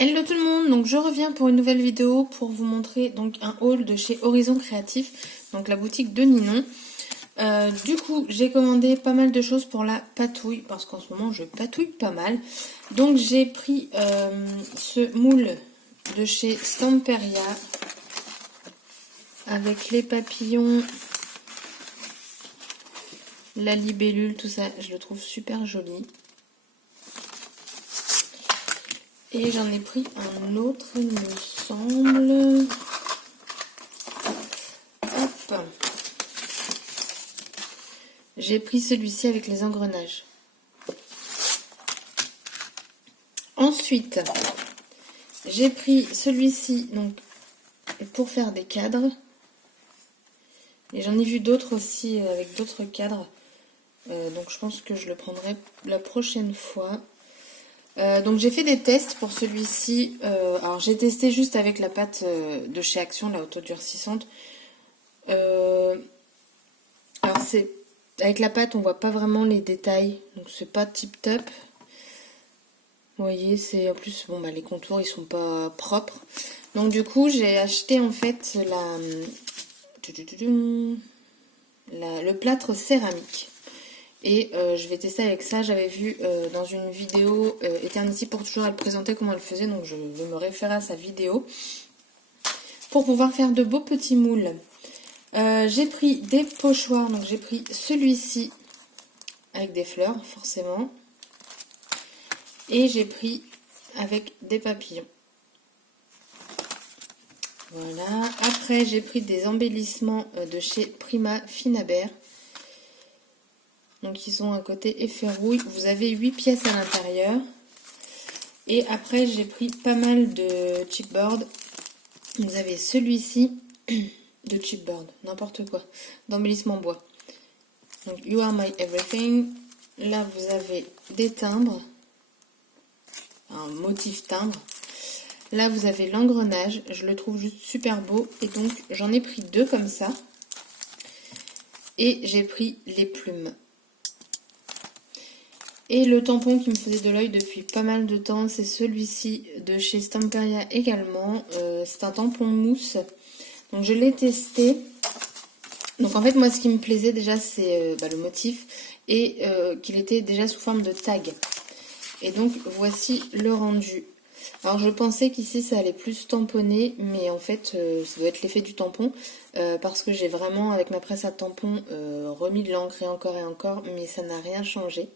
Hello tout le monde, donc je reviens pour une nouvelle vidéo pour vous montrer donc un haul de chez Horizon Créatif, donc la boutique de Ninon. Du coup, j'ai commandé pas mal de choses pour la patouille, parce qu'en ce moment je patouille pas mal. Donc j'ai pris ce moule de chez Stamperia avec les papillons, la libellule, tout ça, je le trouve super joli. Et j'en ai pris un autre, il me semble. Hop. J'ai pris celui-ci avec les engrenages. Ensuite, j'ai pris celui-ci donc pour faire des cadres. Et j'en ai vu d'autres aussi avec d'autres cadres. Donc je pense que je le prendrai la prochaine fois. Donc j'ai fait des tests pour celui-ci. Alors j'ai testé juste avec la pâte de chez Action, la autodurcissante. Alors c'est avec la pâte on voit pas vraiment les détails, donc c'est pas tip top. Vous voyez, c'est en plus bon les contours ils sont pas propres. Donc du coup j'ai acheté en fait le plâtre céramique. Et je vais tester avec ça. J'avais vu dans une vidéo Eternity pour toujours, elle présentait comment elle faisait. Donc je vais me référer à sa vidéo pour pouvoir faire de beaux petits moules. J'ai pris des pochoirs. Donc j'ai pris celui-ci avec des fleurs forcément. Et j'ai pris avec des papillons. Voilà. Après j'ai pris des embellissements de chez Prima Finabert. Donc ils ont un côté effet rouille. Vous avez 8 pièces à l'intérieur. Et après j'ai pris pas mal de chipboard. Vous avez celui-ci de chipboard, n'importe quoi, d'embellissement bois. Donc You Are My Everything. Là vous avez des timbres, un motif timbre. Là vous avez l'engrenage, je le trouve juste super beau. Et donc j'en ai pris deux comme ça. Et j'ai pris les plumes. Et le tampon qui me faisait de l'œil depuis pas mal de temps, c'est celui-ci de chez Stamperia également. C'est un tampon mousse. Donc je l'ai testé. Donc en fait moi ce qui me plaisait déjà c'est le motif et qu'il était déjà sous forme de tag. Et donc voici le rendu. Alors je pensais qu'ici ça allait plus tamponner, mais en fait ça doit être l'effet du tampon. Parce que j'ai vraiment avec ma presse à tampon remis de l'encre et encore, mais ça n'a rien changé.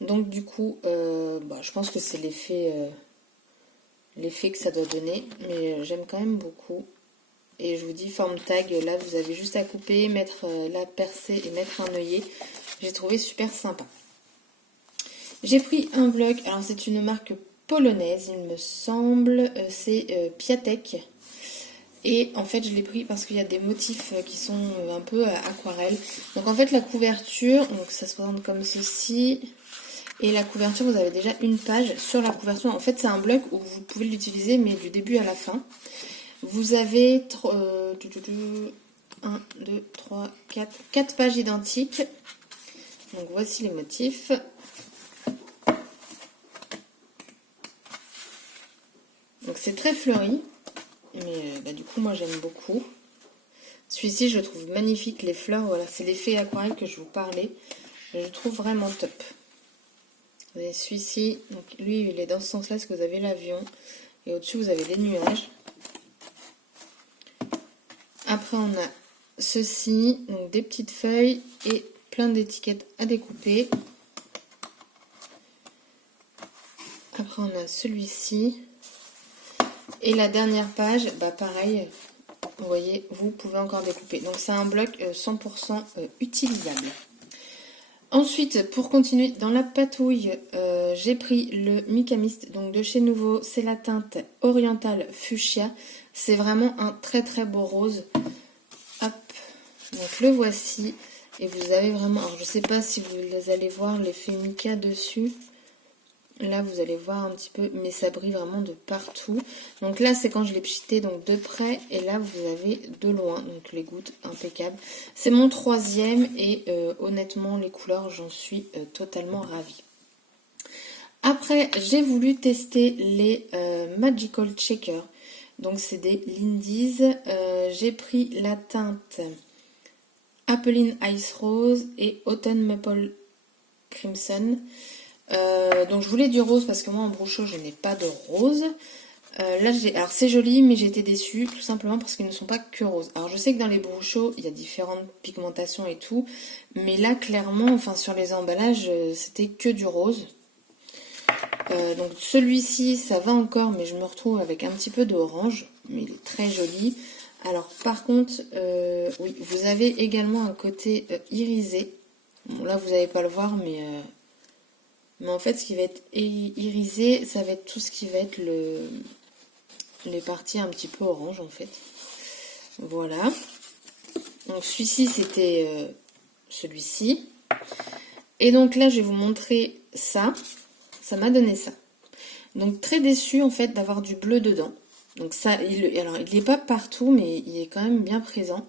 Donc du coup, je pense que c'est l'effet que ça doit donner, mais j'aime quand même beaucoup. Et je vous dis, forme tag, là vous avez juste à couper, mettre la percée et mettre un œillet. J'ai trouvé super sympa. J'ai pris un bloc, alors c'est une marque polonaise, il me semble, c'est Piatek. Et en fait je l'ai pris parce qu'il y a des motifs qui sont un peu aquarelle. Donc en fait la couverture, donc ça se présente comme ceci. Et la couverture, vous avez déjà une page sur la couverture. En fait, c'est un bloc où vous pouvez l'utiliser, mais du début à la fin. Vous avez 1, 2, 3, 4 pages identiques. Donc, voici les motifs. Donc, c'est très fleuri. Mais du coup, moi, j'aime beaucoup. Celui-ci, je le trouve magnifique. Les fleurs, voilà, c'est l'effet aquarelle que je vous parlais. Je le trouve vraiment top. Vous avez celui-ci, donc lui il est dans ce sens-là parce que vous avez l'avion et au-dessus vous avez des nuages. Après on a ceci, donc des petites feuilles et plein d'étiquettes à découper. Après on a celui-ci et la dernière page, pareil, vous voyez, vous pouvez encore découper. Donc c'est un bloc 100% utilisable. Ensuite, pour continuer dans la patouille, j'ai pris le Mica Mist, donc de chez Nouveau. C'est la teinte orientale fuchsia. C'est vraiment un très très beau rose. Hop, donc le voici. Et vous avez vraiment, alors je sais pas si vous allez voir l'effet Mica dessus. Là, vous allez voir un petit peu, mais ça brille vraiment de partout. Donc là, c'est quand je l'ai pchité donc de près. Et là, vous avez de loin, donc les gouttes impeccables. C'est mon 3e et honnêtement, les couleurs, j'en suis totalement ravie. Après, j'ai voulu tester les Magical Shaker. Donc, c'est des Lindy's. J'ai pris la teinte Apple in Ice Rose et Autumn Maple Crimson. Donc, je voulais du rose parce que moi, en Brucho, je n'ai pas de rose. Là, alors c'est joli, mais j'ai été déçue tout simplement parce qu'ils ne sont pas que roses. Alors je sais que dans les Brucho, il y a différentes pigmentations et tout, mais là clairement, enfin sur les emballages, c'était que du rose. Donc celui-ci, ça va encore, mais je me retrouve avec un petit peu d'orange, mais il est très joli. Alors par contre, oui, vous avez également un côté irisé. Bon, là vous n'allez pas le voir, mais en fait, ce qui va être irisé, ça va être tout ce qui va être les parties un petit peu orange en fait. Voilà. Donc celui-ci c'était celui-ci. Et donc là je vais vous montrer ça. Ça m'a donné ça. Donc très déçue en fait d'avoir du bleu dedans. Donc ça, alors il n'est pas partout mais il est quand même bien présent.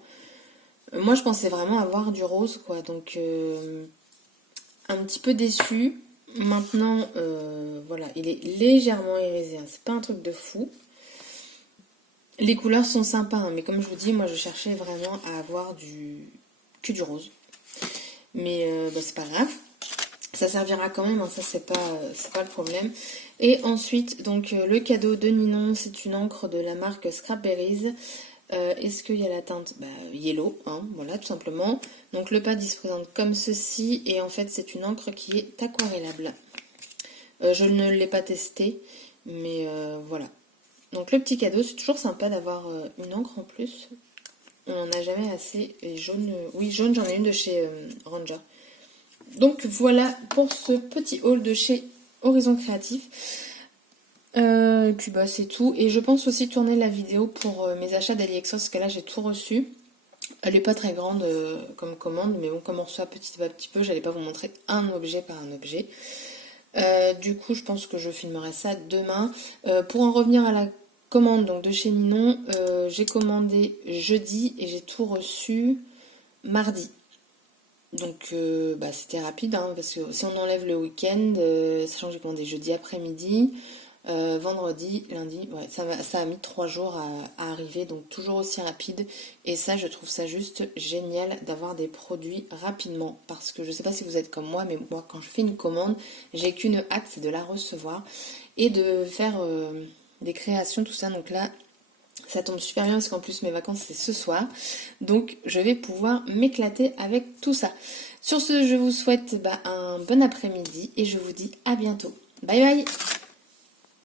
Moi je pensais vraiment avoir du rose quoi. Donc un petit peu déçue. Maintenant voilà, il est légèrement irisé. Hein. C'est pas un truc de fou. Les couleurs sont sympas, hein, mais comme je vous dis, moi je cherchais vraiment à avoir que du rose. Mais bah, c'est pas grave. Ça servira quand même, hein, ça c'est pas le problème. Et ensuite, donc le cadeau de Ninon, c'est une encre de la marque Scrapberries. Est-ce qu'il y a la teinte Yellow, hein, voilà tout simplement. Donc le pad il se présente comme ceci, et en fait c'est une encre qui est aquarellable. Je ne l'ai pas testé, mais voilà. Donc le petit cadeau, c'est toujours sympa d'avoir une encre en plus. On n'en a jamais assez. Et jaune, oui jaune, j'en ai une de chez Ranger. Donc voilà pour ce petit haul de chez Horizon Créatif. Et puis bah c'est tout. Et je pense aussi tourner la vidéo pour mes achats d'AliExpress, parce que là j'ai tout reçu. Elle n'est pas très grande comme commande, mais bon, comme on reçoit petit à petit peu, j'allais pas vous montrer un objet par un objet. Du coup, je pense que je filmerai ça demain. Pour en revenir à la commande donc de chez Ninon, j'ai commandé jeudi et j'ai tout reçu mardi. Donc bah, c'était rapide, hein, parce que si on enlève le week-end, sachant que j'ai commandé jeudi après-midi, vendredi, lundi, ouais, ça a mis 3 jours à arriver, donc toujours aussi rapide. Et ça, je trouve ça juste génial d'avoir des produits rapidement, parce que je sais pas si vous êtes comme moi, mais moi quand je fais une commande, j'ai qu'une hâte, c'est de la recevoir et de faire des créations, tout ça. Donc là, ça tombe super bien parce qu'en plus mes vacances c'est ce soir. Donc je vais pouvoir m'éclater avec tout ça. Sur ce, je vous souhaite un bon après-midi et je vous dis à bientôt. Bye bye!